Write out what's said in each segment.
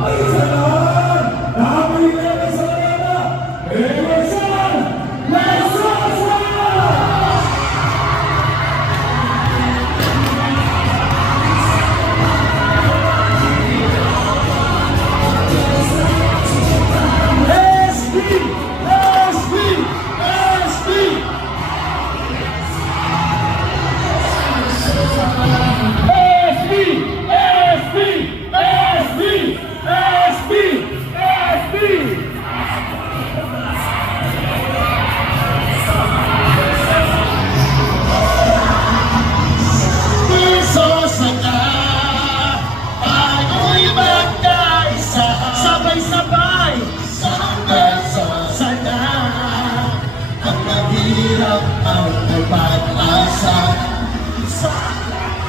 Ay, isa naman! Nakapalimutan sa kanila! Emerson! Mesosa!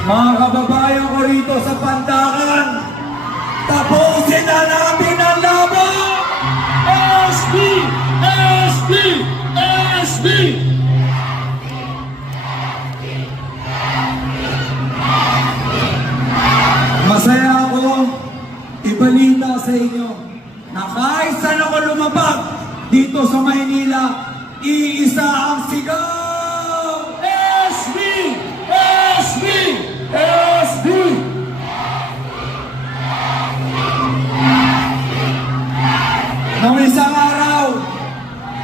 Mga kababayan ko rito sa Pandakan, tapusin na natin ang laban! SB! SB! SB! Masaya ako ibalita sa inyo na kahit saan ako lumapag dito sa Maynila, iisa ang sigaw! SB! SB! SB! Noong isang araw,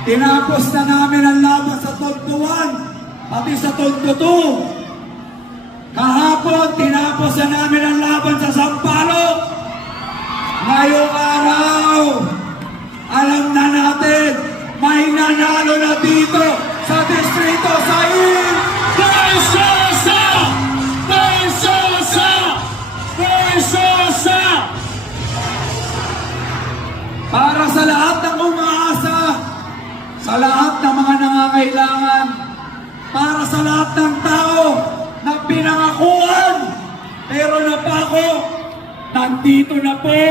tinapos na namin ang laban sa Tondo 1, pati sa Tondo 2. Kahapon, tinapos na namin ang laban sa Sampaloc. Ngayong araw, alam na natin, may nanalo na dito sa Distrito 6. Versosa! Versosa! Versosa! Para sa lahat ng umaasa, sa lahat ng mga nangangailangan, para sa lahat ng tao na pinangakuan, pero napako, nandito na po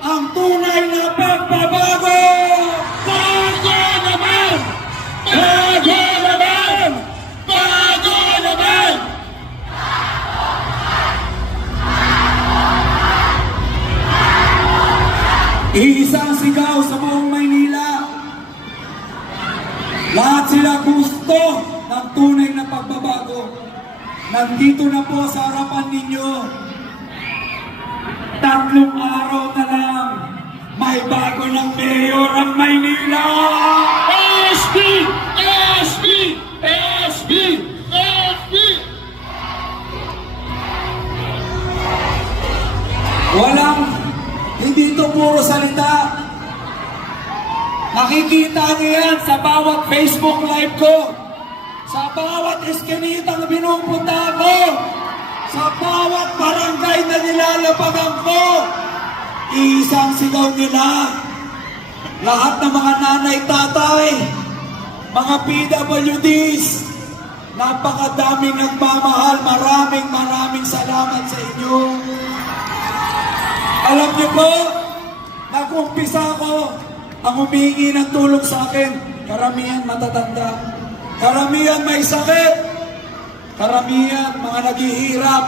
ang tunay na pagbabago! Bago naman! Bago naman! Bago naman! Iisang sigaw sa buong Maynila. Lahat sila gusto ng tunay na pagbabago. Nandito na po sa harapan ninyo. 3 araw na lang, may bago ng mayor ang Maynila! SB! SB! SB! SB! Hindi ito puro salita. Nakikita niyo yan sa bawat Facebook live ko, sa bawat eskinitang binupunta ko, sa bawat barangay na nilalabagan ko. Isang sigaw nila. Lahat ng mga nanay, tatay, mga PWDs, napakadaming nagmamahal. Maraming salamat sa inyo. Alam niyo po, nag-umpisa ako, ang humingi ng tulong sa akin, karamihan matatanda, karamihan may sakit, karamihan mga naghihirap.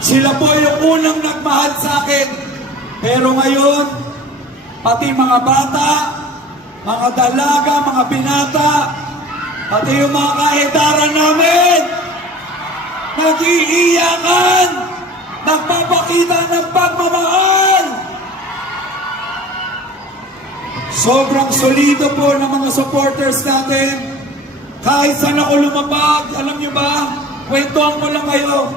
Sila po yung unang nagmahal sa akin. Pero ngayon, pati mga bata, mga dalaga, mga binata, pati yung mga kaedaran namin, nag-iiyakan, nagpapakita ng pagmamahal. Sobrang solido po ng mga supporters natin. Kahit saan ako lumabag, alam nyo ba, kwentuhan ko lang kayo.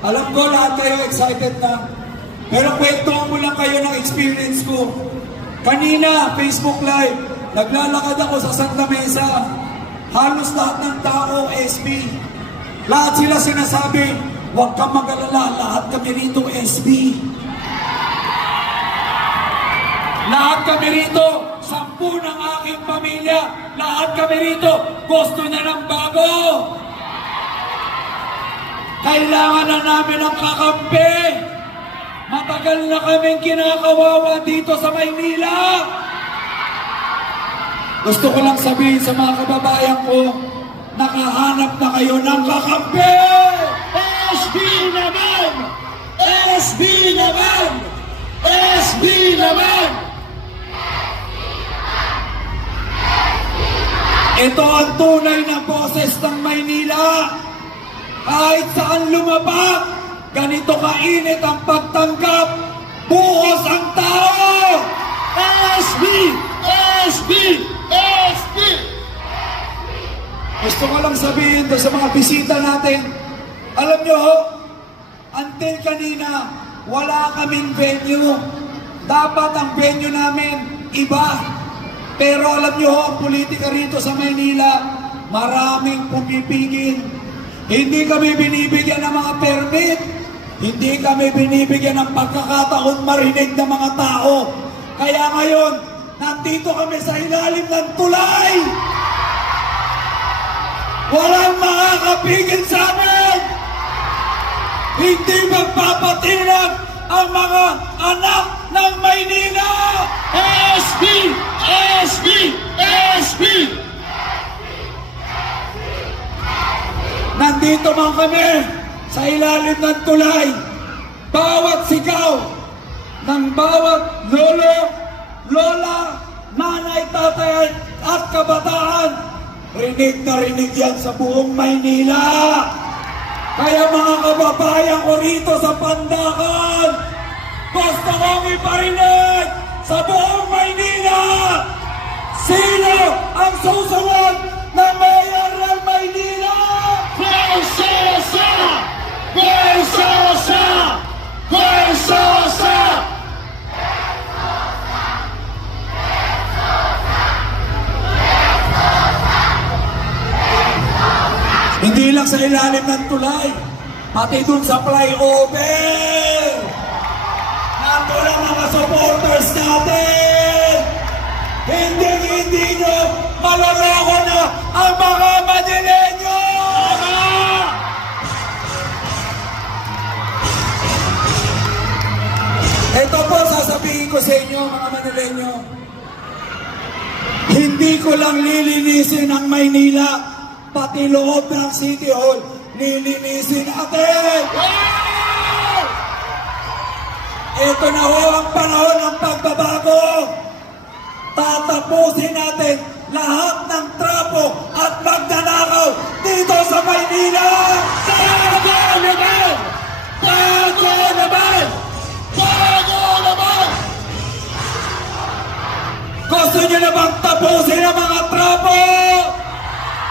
Alam ko lahat kayo excited na. Pero kwentuhan ko lang kayo ng experience ko. Kanina, Facebook Live, naglalakad ako sa Santa Mesa. Halos lahat ng tao, SB. Lahat sila sinasabi, huwag kang mag-alala, lahat kami rito SB. Lahat kami rito, 10 ng aking pamilya, lahat kami rito, gusto na ng bago. Kailangan na namin ang kakampi. Matagal na kaming kinakawawa dito sa Maynila. Gusto ko lang sabihin sa mga kababayan ko, nakahanap na kayo ng kakampi! SB naman! SB naman! SB naman! Ito ang tunay na boses ng Maynila. Kahit saan lumapag, ganito kainit ang pagtanggap. Buhos ang tao! SB! SB! SB! Gusto ko lang sabihin doon sa mga bisita natin, alam nyo ho, until kanina, wala kaming venue. Dapat ang venue namin iba. Pero alam nyo ho, ang politika rito sa Maynila, maraming pumipigil. Hindi kami binibigyan ng mga permit. Hindi kami binibigyan ng pagkakataon marinig ng mga tao. Kaya ngayon, nandito kami sa ilalim ng tulay. Walang makakapigil sa amin. Hindi magpapatinag ang mga anak ng Maynila. SB! SB! SB! Nandito man kami sa ilalim ng tulay. Bawat sigaw ng bawat lolo, lola, nanay, tatay at kabataan, rinig na rinig yan sa buong Maynila. Kaya mga kababayan ko rito sa Pandakan, gusto kong iparinig sa buong Maynila. Sino ang susunod na mayor ng Maynila? Versosa! Versosa! Versosa! Hindi lang sa ilalim ng tulay, pati dun sa flyover. Nandun ang mga supporters natin. Hindi nyo maloloko na ang mga Manileño. Ito po sasabihin ko sa inyo mga Manileño. Hindi ko lang lilinisin ang Maynila, pati loob ng City Hall, lilinisin natin! Ito na ho ang panahon ng pagbabago! Tatapusin natin lahat ng trapo at magnanakaw dito sa Maynila! Bago naman! Bago naman! Bago naman! Gusto nyo na bang tapusin ang mga trapo?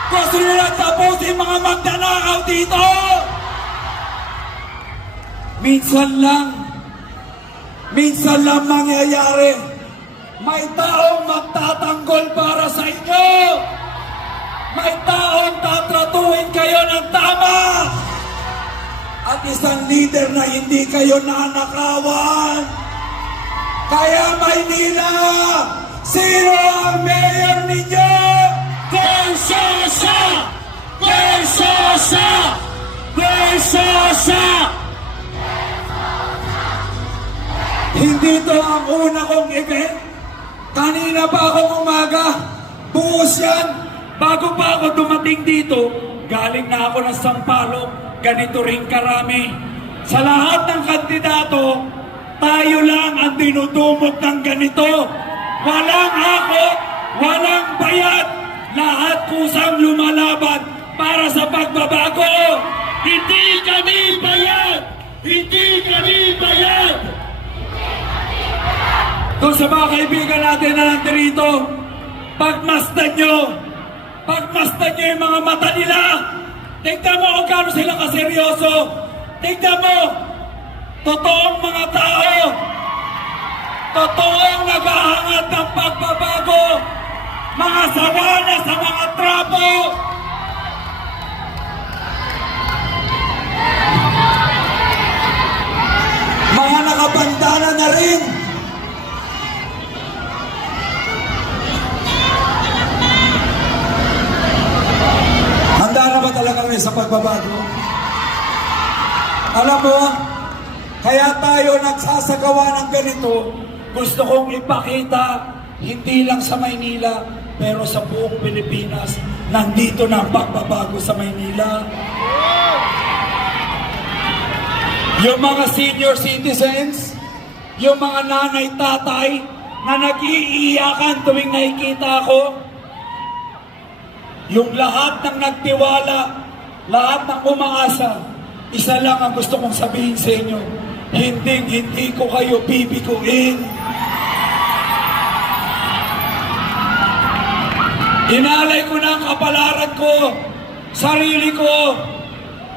Gusto nyo na tapusin mga magnanakaw dito? Minsan lang mangyayari. May taong magtatanggol para sa inyo. May taong tatratuhin kayo ng tama. At isang leader na hindi kayo nanakawan. Kaya Maynila, sino ang mayor ninyo? Versosa! Versosa! Versosa! Hindi to ang una kong event. Kanina pa akong umaga. Buhos yan. Bago pa ako dumating dito, galing na ako ng Sampaloc. Ganito rin karami. Sa lahat ng kandidato, tayo lang ang dinudumog ng ganito. Walang hakot, walang bayad. Lahat kusang lumalaban para sa pagbabago. Hindi kami bayad! Hindi kami bayad! Kung sa mga kaibigan natin na nandito, pagmasdan nyo yung mga mata nila. Tignan mo kung gaano sila kaseryoso. Tignan mo, totoong mga tao, totoong naghahangad ng pagbabago, mga sawa na sa mga trapo. Mga nakabandana na rin. Handa na ba talaga kayo sa pagbabago? Alam mo, kaya tayo nagsasagawa ng ganito, gusto kong ipakita, hindi lang sa Maynila, pero sa buong Pilipinas, nandito na ang pagbabago sa Maynila. Yung mga senior citizens, yung mga nanay, tatay na nag-iiyakan tuwing nakikita ko, yung lahat ng nagtiwala, lahat ng umaasa, isa lang ang gusto kong sabihin sa inyo, hindi ko kayo bibiguin. Inalay ko na ang kapalaran ko, sarili ko,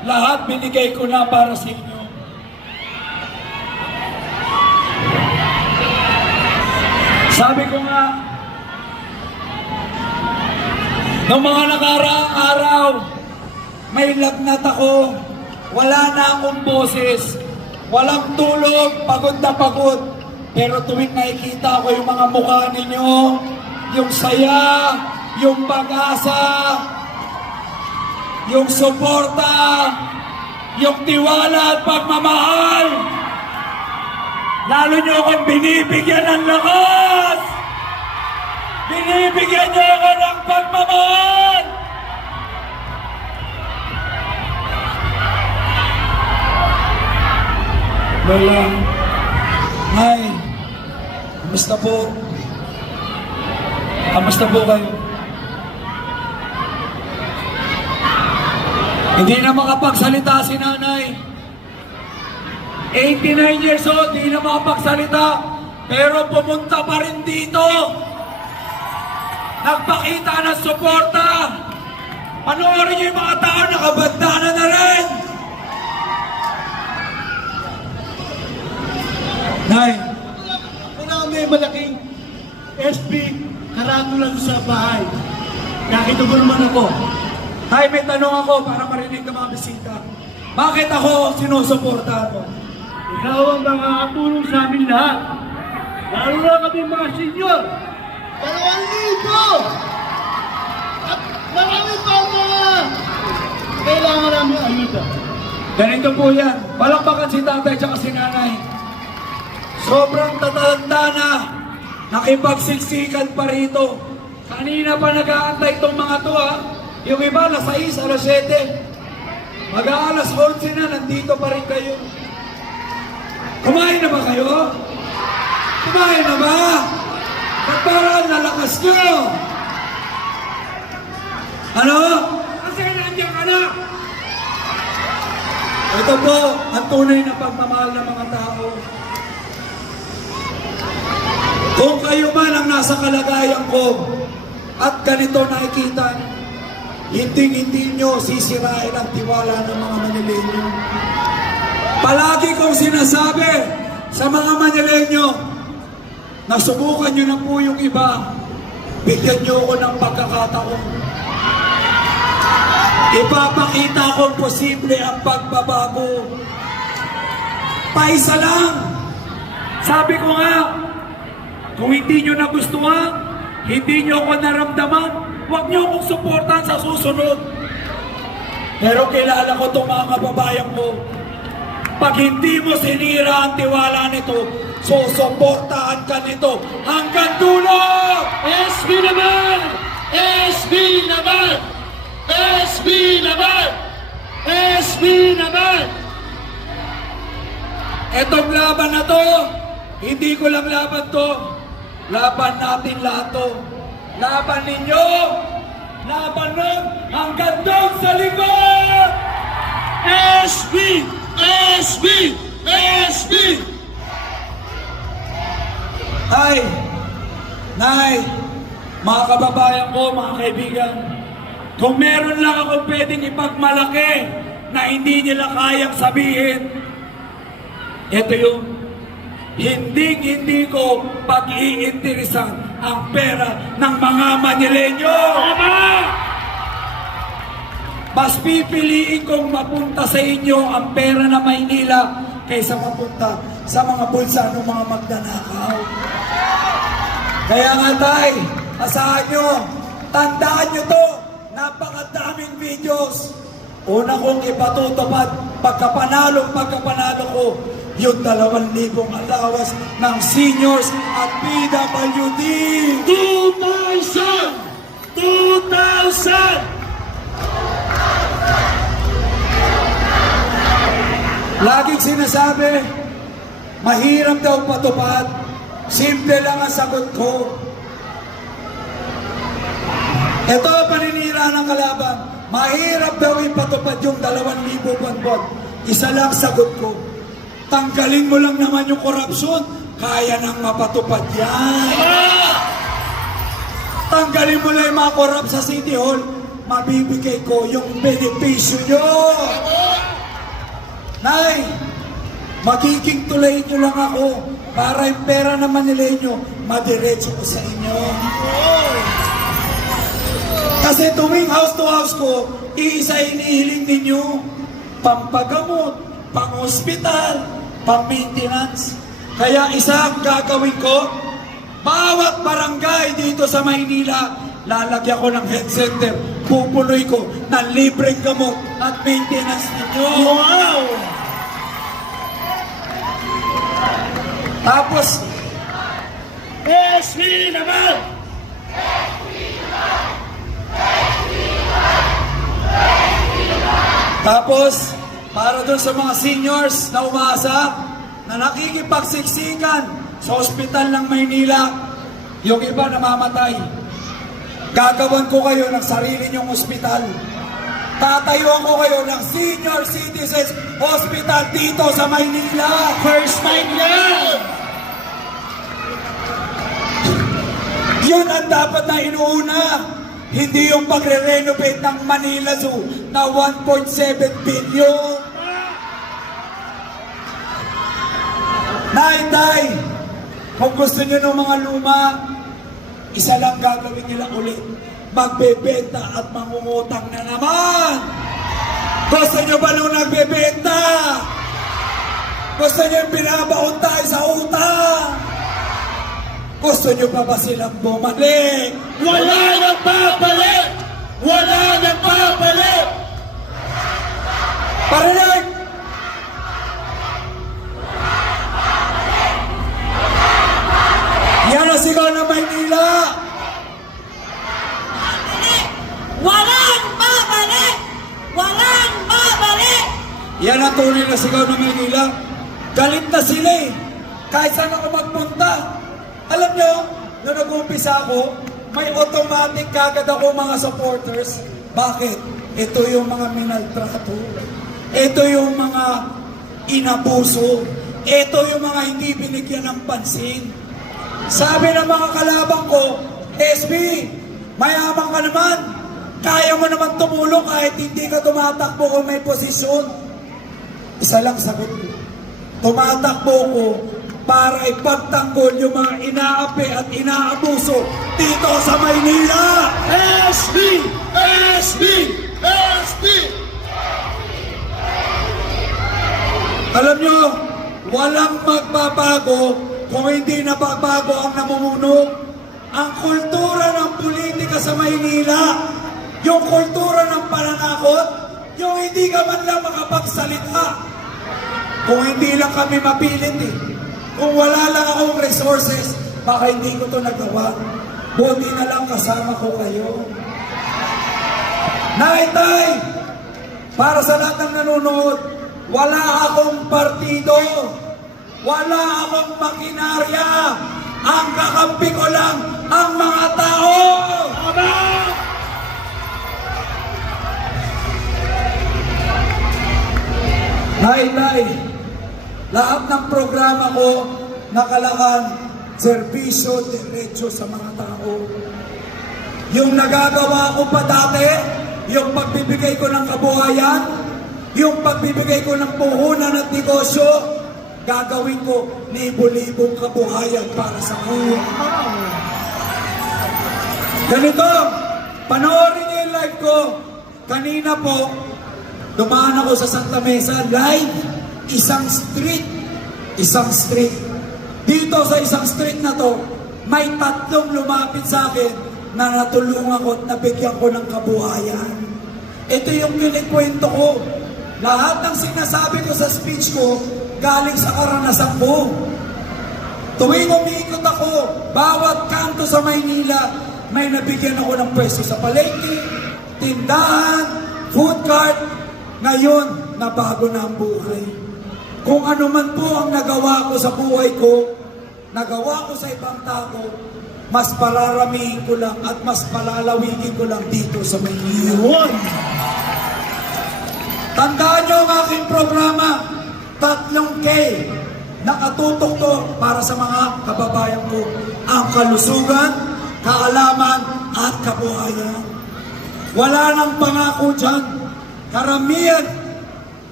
lahat binigay ko na para sa inyo. Sabi ko nga, noong mga nakaraang araw, may lagnat ako, wala na akong boses, walang tulog, pagod na pagod. Pero tuwing nakikita ko yung mga mukha ninyo, yung saya, yung pag-asa, yung suporta, yung tiwala at pagmamahal, lalo nyo akong binibigyan ng lakas, binibigyan nyo ako ng pagmamahal. Lola, Nay, kamusta po? Kamusta po kayo? Hindi na makapagsalita si nanay. 89 years old, hindi na makapagsalita. Pero pumunta pa rin dito. Nagpakita ng suporta. Panoorin niyo yung mga tao, nakabandana na rin. Nay, Wala may malaking SB karatula sa bahay. Nakita ko naman ako. Tay, may tanong ako para marinig ng mga bisita. Bakit ako sinusuporta mo? Ikaw ang makakatulong sa amin lahat. Lalo na kami mga senior. 2,000! At marami pa ang mga kailangan namin ayuda. Ganito po yan. Palakpakan si tatay at si nanay. Sobrang tatanda na. Nakipagsiksikan pa rito. Kanina pa nag-aantay itong mga to ha. Yung iba, alas 6, alas 7. Mag-aalas 11 na, nandito pa rin kayo. Kumain na ba kayo? Kumain na ba? Ba't parang nalakas nyo? Ano? Kasi nandiyan ka na. Ito po, ang tunay na pagmamahal ng mga tao. Kung kayo man ang nasa kalagayan ko at ganito nakikita, hindi nyo sisirain ang tiwala ng mga Manileño. Palagi kong sinasabi sa mga Manileño, nasubukan nyo na po yung iba, bigyan nyo ako ng pagkakataon. Ipapakita kong posible ang pagbabago. Paisa lang. Sabi ko nga, kung hindi nyo nagustuhan, hindi nyo ako naramdaman, huwag nyo akong suportahan sa susunod. Pero kilala ko itong mga kababayan ko. Pag hindi mo sinira ang tiwala nito, susuportahan ka nito hanggang dulo! SB naman! SB naman! SB naman! SB naman! Etong laban na to, hindi ko lang laban to. Laban natin lahat to. Laban ninyo, laban nun, hanggang doon sa likod! SB! SB! SB! Ay, Nay, mga kababayan ko, mga kaibigan, kung meron lang akong pwedeng ipagmalaki na hindi nila kayang sabihin, ito yung hindi ko pag-iinteresan ang pera ng mga Manileño. Tama! Mas pipiliin kong mapunta sa inyo ang pera na Maynila kaysa mapunta sa mga bulsa ng mga magnanakaw. Kaya nga tay, asahan nyo, tandaan nyo to, napakadaming videos. Una kong ipatutupad, pagkapanalo ko, yung 2,000 alawas ng seniors at PWD. 2,000! 2,000! Laging sinasabi, Mahirap daw patupad. Simple lang ang sagot ko. Ito paninira ng kalaban. Mahirap daw ipatupad yung 2,000 buwan-buwan. Isa lang sagot ko. Tanggalin mo lang naman yung korupsyon. Kaya nang mapatupad yan. Tanggalin mo lang yung mga korap sa City Hall. Mabibigay ko yung benepisyo nyo. Nay, magiging tulay nyo lang ako para yung pera na Manila nyo madiretso ko sa inyo. Kasi tuwing house to house ko, iisa inihiling ninyo. Pampagamot, pang-hospital, pang-maintenance. Kaya isa ang gagawin ko, bawat barangay dito sa Maynila, lalagyan ko ng health center. Pupuloy ko ng libreng gamot at maintenance ninyo. Wow! Tapos, SB naman! Tapos, para doon sa mga seniors na umaasa, na nakikipagsiksikan sa ospital ng Maynila, yung iba namamatay. Gagawan ko kayo ng sarili niyong ospital. Tatayuan ko kayo ng Senior Citizens Hospital dito sa Maynila. First time yan! Yun ang dapat na inuuna. Hindi yung pagre-renovate ng Manila Zoo na 1.7 billion. Nay, kung gusto nyo ng mga luma, isa lang gagawin nila ulit. Magbebenta at mangungutang na naman. Gusto nyo ba nung nagbebenta? Gusto nyo yung binabaon tayo sa utang? Gusto nyo pa ba silang bumalik? Wala nang babalik! Wala nang babalik! Parinig! Yan ang sigaw ng Maynila! Walang babalik! Walang babalik! Yan ang tunay na sigaw ng Maynila. Galit na sila eh. Kahit saan ako magpunta. Alam nyo, nung nag-umpisa ako, may automatic kagad ako mga supporters. Bakit? Ito yung mga minaltrato. Ito yung mga inabuso. Ito yung mga hindi binigyan ng pansin. Sabi ng mga kalabang ko, SB, mayaman ka naman. Kaya mo naman tumulong kahit hindi ka tumatakbo kung may posisyon. Isa lang sagot ko. Tumatakbo ko para ipagtanggol yung mga inaapi at inaabuso dito sa Maynila. SB! SB! SB! Alam nyo, walang magbabago kung hindi nababago ang namumuno. Ang kultura ng politika sa Maynila, yung kultura ng pananakot, yung hindi ka man lang makapagsalita. Kung hindi lang kami mapilit eh. Kung wala lang akong resources, baka hindi ko to nagawa. Buti na lang kasama ko kayo. Naitay, para sa lahat ng nanonood, wala akong partido. Wala akong makinarya. Ang kakampi ko lang ang mga tao. Aba! Nay, lahat ng programa ko nakalakan serbisyo, diretso sa mga tao. Yung nagagawa ko pa dati, yung pagbibigay ko ng kabuhayan, yung pagbibigay ko ng puhunan at negosyo, gagawin ko libo-libong kabuhayan para sa kuya. Ganito, panoorin niyo yung live ko. Kanina po, dumaan ako sa Santa Mesa, live, isang street. Dito sa isang street na to, may 3 lumapit sa akin na natulungan ko at nabigyan ko ng kabuhayan. Ito yung kinikwento ko. Lahat ng sinasabi ko sa speech ko, galing sa karanasan ko. Tuwing umiikot ako, bawat kanto sa Maynila, may nabigyan ako ng pwesto sa palengke, tindahan, food cart. Ngayon, nabago na ang buhay. kung ano man po ang nagawa ko sa buhay ko, nagawa ko sa ibang tao, mas palaramihin ko lang at mas palalawigin ko lang dito sa Maynila. Yun! Tandaan nyo ang aking programa, 3K, nakatutok to para sa mga kababayan ko. Ang kalusugan, kaalaman, at kabuhayan. Wala nang pangako dyan. Karamihan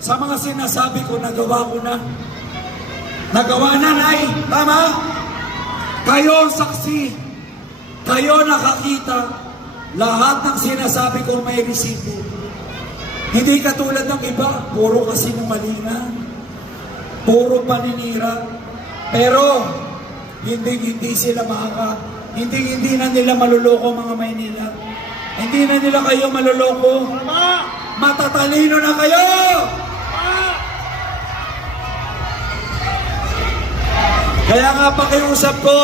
sa mga sinasabi ko, nagawa ko na. Nagawa na, Nay. Tama? Kayo ang saksi. Kayo nakakita. Lahat ng sinasabi ko may resibo. Hindi katulad ng iba, puro kasinungalingan, puro paninira. Pero hindi sila hindi na nila maluloko mga Maynila. Hindi na nila kayo maluloko. Matatalino na kayo! Kaya nga pakiusap ko,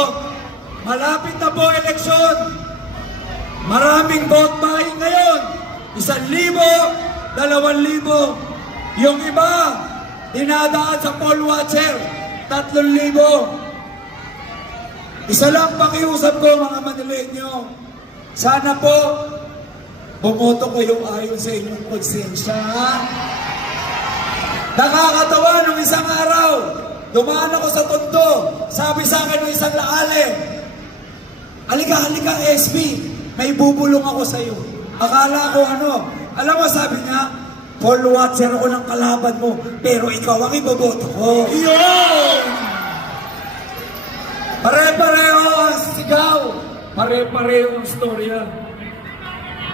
malapit na po eleksyon. Maraming vote buying ngayon. 1,000, 2,000. Yung iba, dinadaan sa poll watcher, 3,000. Isa lang pakiusap ko mga Manileño. Sana po, bumoto kayo ayon sa inyong konsensya. Nakakatawa nung isang araw, dumaan ako sa Tondo, sabi sa akin ng isang laale, halika, SB, may bubulong ako sa iyo. Akala ko alam mo sabi niya, poll watcher ako ng kalaban mo, pero ikaw ang iboboto ko. Yun! Pare-pareho ang sigaw, pare-pareho ang storya.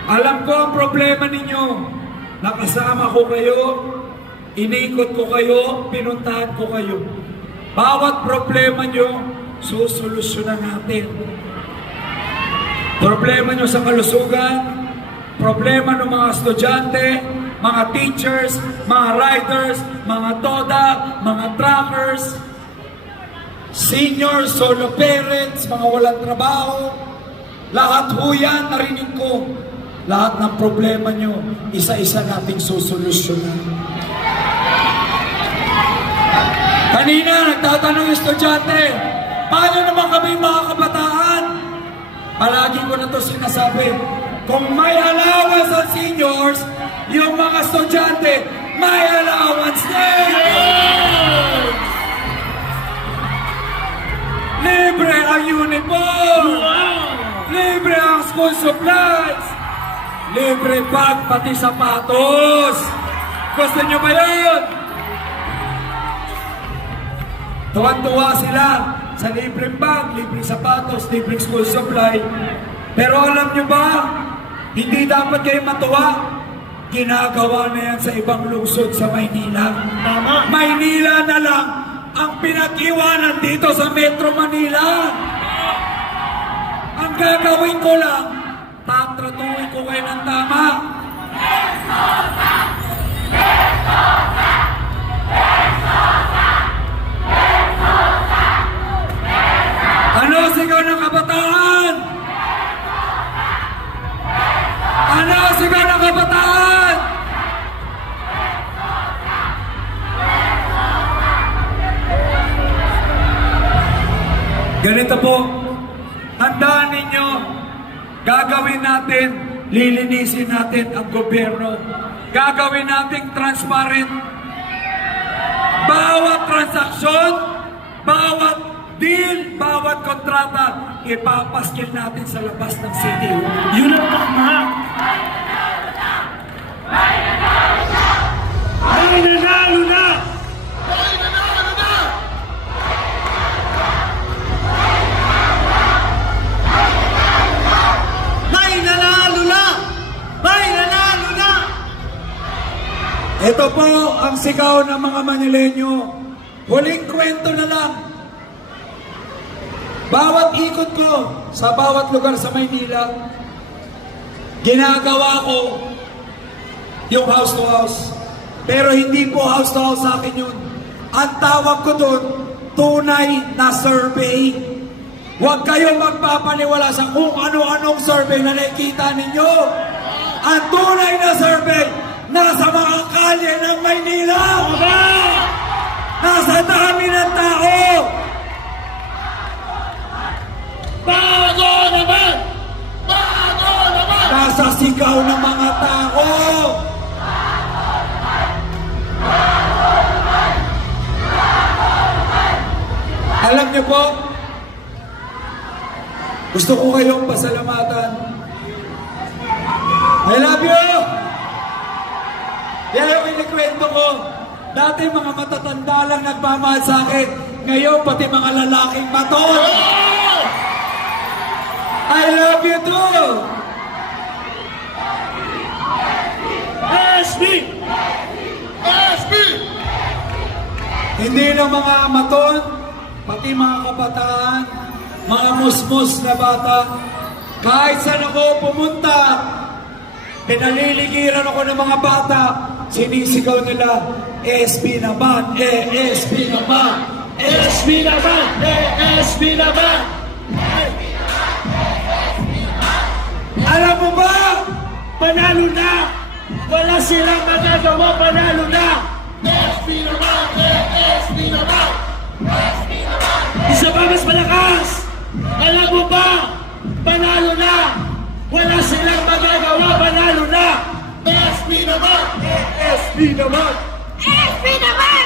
Alam ko ang problema ninyo, nakasama ko kayo, inikot ko kayo, pinuntahan ko kayo. Bawat problema nyo, susolusyonan natin. Problema nyo sa kalusugan, problema ng mga estudyante, mga teachers, mga riders, mga toda, mga truckers, seniors, solo parents, mga walang trabaho, lahat ho yan, narinig ko. Lahat ng problema nyo, isa-isa nating susolusyonan. Kanina, nagtatanong yung estudyante, paano naman kami mga kabataan? Palagi ko na ito sinasabi, kung may allowance sa seniors, yung mga estudyante, may allowance din! Libre ang uniform! Libre ang school supplies! Libre bag, pati sapatos! Gusto nyo ba yun? Tuwan-tuwa sila sa libreng bag, libreng sapatos, libreng school supply. Pero alam nyo ba, hindi dapat kayo matuwa. Ginagawa na yan sa ibang lungsod sa Maynila. Tama. Maynila na lang ang pinag-iwanan dito sa Metro Manila. Ang gagawin ko lang, tatratuhin ko kayo ng tama. Ano sigaw ng kabataan? Ano sigaw ng kabataan? Ganito po, handaan ninyo, gagawin natin, lilinisin natin ang gobyerno. Gagawin natin transparent. Bawat transaksyon, bawat deal, bawat kontrata, ipapaskil natin sa labas ng city. Yun ang tama! May nanalo na! May nanalo na! May nanalo na! Ito po ang sigaw ng mga Manileño. Huling kwento na lang. Bawat ikot ko sa bawat lugar sa Maynila, ginagawa ko yung house to house. Pero hindi po house to house sa akin yun. Ang tawag ko doon, tunay na survey. Huwag kayo magpapaniwala sa kung ano-anong survey na nakikita ninyo. Ang tunay na survey, nasa mga kalye ng Maynila. Nasa dami ng tao! Bago naman! Bago naman! Nasa sigaw ng mga tao! Alam niyo po, gusto ko kayong pasalamatan. I love you! Yan yung inikwento ko. Dati mga matatanda lang nagmamahal sa akin. Ngayon, pati mga lalaking maton. I love you too! SB! SB! Hindi lang mga maton, pati mga kabataan, mga musmus na bata. Kahit saan ako pumunta, pinaliligiran ako ng mga bata, sinisigaw nila, SB naman, SB naman, SB naman! SB naman! Alam mo ba? Panalo na! Wala silang magagawa, panalo na! SB naman! SB naman! Isa pa mas malakas! Alam mo ba? Panalo na! Wala silang magagawa, panalo na! SB naman! SB naman! SB naman!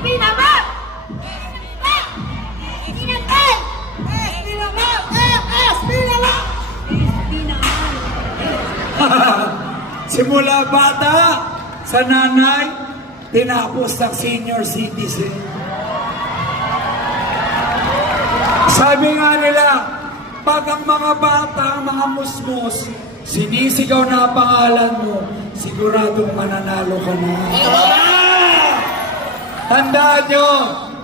SB naman! SB naman! SB naman! SB naman! SB naman! Simula bata, sa nanay, tinapos ng senior citizen. Sabi nga nila, pag ang mga bata, ang mga musmus, sinisigaw na ang pangalan mo, siguradong mananalo ka na. Tandaan nyo,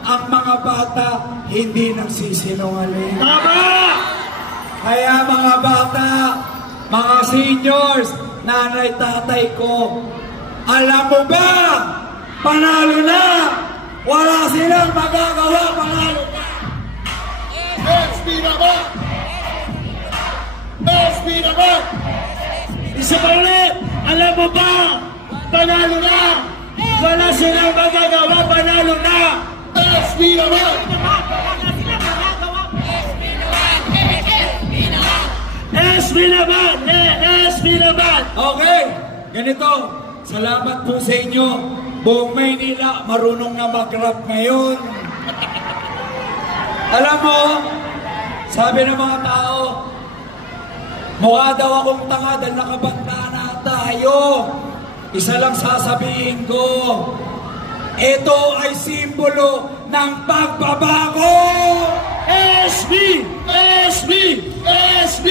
ang mga bata, hindi nagsisinungaling. Tama! Kaya mga bata, mga seniors, nanay, tatay ko, alam mo ba, panalo na! Wala silang magagawa, panalo na! SB naman! SB naman! Isa pa ulit! Alam mo ba? Panalo na! Wala silang magagawa, panalo na! SB naman! SB naman! SB naman! Okay, ganito. Salamat po sa inyo. Buong Maynila, marunong na mag-rap ngayon. Alam mo, sabi ng mga tao, mukha daw akong tanga dahil nakabanda na tayo. Isa lang sasabihin ko, ito ay simbolo ng pagbabago! SB! SB! SB!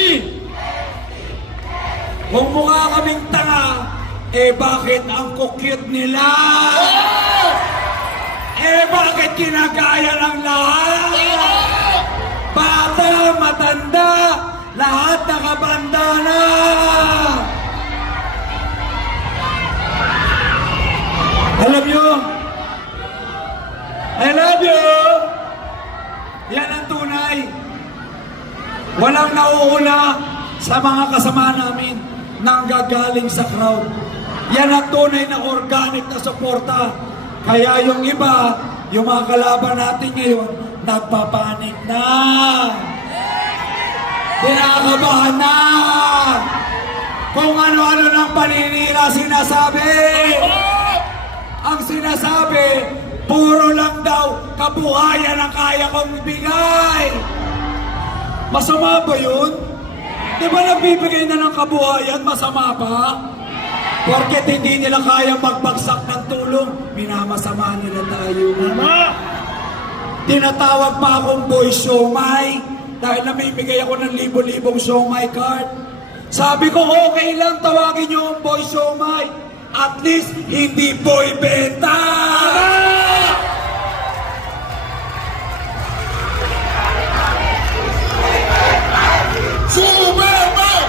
Kung mukha kaming tanga, eh bakit ang kukyut nila? Eh bakit kinagaya ng lahat? Bata, matanda, lahat nakabanda na! Alam nyo, I love you! Yan ang tunay. Walang nauuna sa mga kasama namin nang gagaling sa crowd. Yan ang tunay na organic na suporta. Kaya yung iba, yung mga kalaban natin ngayon, nagpapanik na. Kinakabahan na. Kung ano-ano ng paninira sinasabi. Ang sinasabi, puro lang daw kabuhayan ang kaya kong ibigay. Masama ba yun? Di ba nagbibigay na ng kabuhayan, masama pa? Porket hindi nila kaya magbagsak ng tulong, minamasama nila tayo. Tama! Tinatawag pa akong boy siomay dahil namimigay ako ng libo-libong siomay card. Sabi ko, okay lang, tawagin niyo ang boy siomay. At least, hindi boy benta! Superman!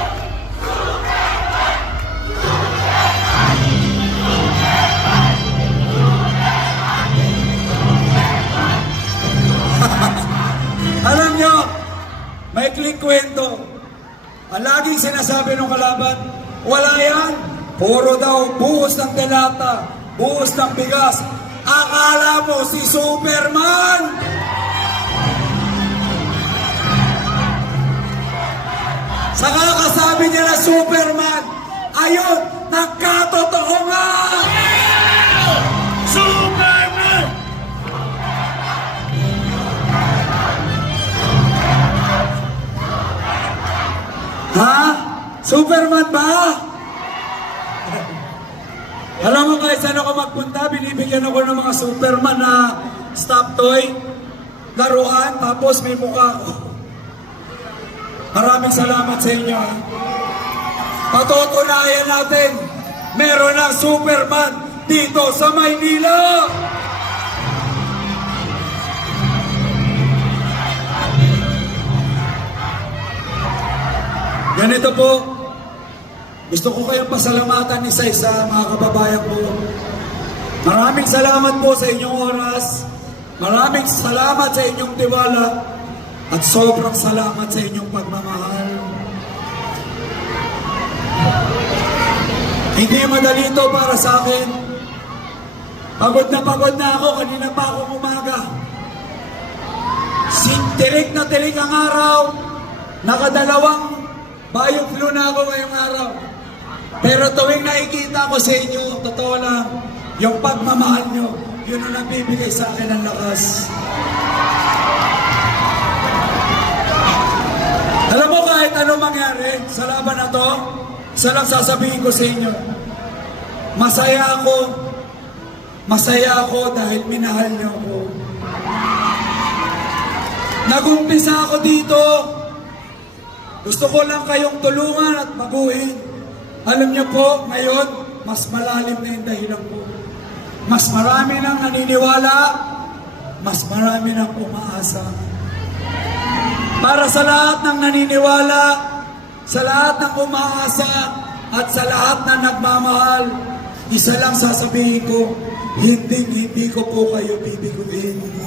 Alam nyo, may kling kwento. Ang laging sinasabi ng kalaban, wala yan. Puro daw buhos ng delata, buhos ng bigas. Akala mo si Superman? Sa kakasabi niya na Superman, ayun, nagkatotoo nga! Superman! Ha? Superman ba? Alam mo kahit saan ako magpunta, binibigyan ako ng mga Superman na stop toy, laruan, tapos may mukha ko. Maraming salamat sa inyo. Ha? Patutunayan natin, meron ng Superman dito sa Maynila. Ganito po, gusto ko kayong pasalamatan isa-isa mga kababayan ko. Maraming salamat po sa inyong oras. Maraming salamat sa inyong tiwala. At sobrang salamat sa inyong pagmamahal. Hindi madali ito para sa akin. Pagod na ako, kanina pa akong umaga. Tirik na tirik ang araw. Nakadalawang bayong flu na ako ngayong araw. Pero tuwing nakikita ko sa inyo, totoo lang, yung pagmamahal nyo, yun ang nagbibigay sa akin ng lakas. Alam mo kahit ano mangyari sa laban na to, isa lang sasabihin ko sa inyo, masaya ako dahil minahal nyo ako. Nag-umpisa ako dito, gusto ko lang kayong tulungan at baguhin. Alam niyo po, ngayon, mas malalim na yung dahilan ko. Mas marami nang naniniwala, mas marami nang umaasa. Para sa lahat ng naniniwala, sa lahat ng umaasa, at sa lahat ng nagmamahal, isa lang sasabihin ko, hindi ko po kayo bibiguin.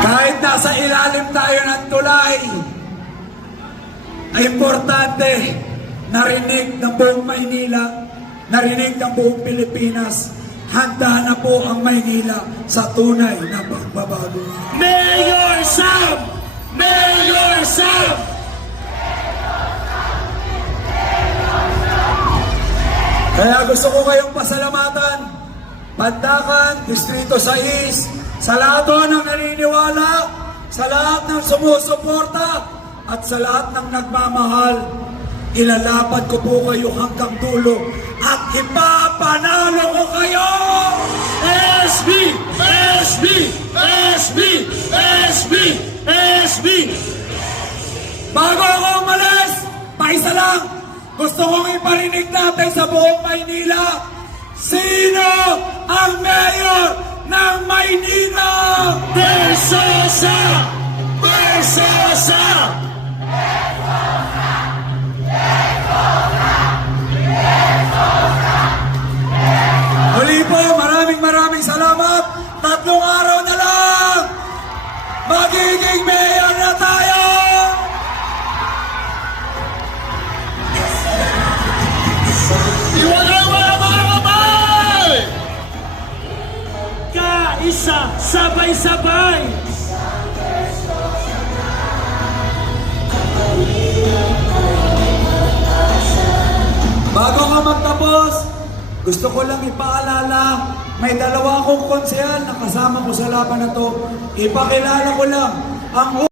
Kahit nasa ilalim tayo ng tulay, ay importante narinig ng buong Maynila, narinig ng buong Pilipinas, handa na po ang Maynila sa tunay na pagbabago. Mayor Sam! Mayor Sam! Kaya gusto ko kayong pasalamatan, Pandakan, Distrito 6, sa lahat ng naniniwala, sa lahat ng sumusuporta, at sa lahat ng nagmamahal. Ilalapad ko po kayo hanggang dulo at ipapanalo ko kayo! SB! SB! SB! SB! SB! Bago ako umalis, paisa lang, gusto kong iparinig natin sa buong Maynila, sino ang mayor ng Maynila? Versosa! Versosa! Muli po, maraming salamat. 3 araw na lang, magiging mayor na tayo! Iwalay mga kamay! Kaisa, sabay-sabay! Bago ka magtapos, gusto ko lang ipaalala, may 2 akong konsehal na kasama ko sa laban na to. Ipakilala ko lang ang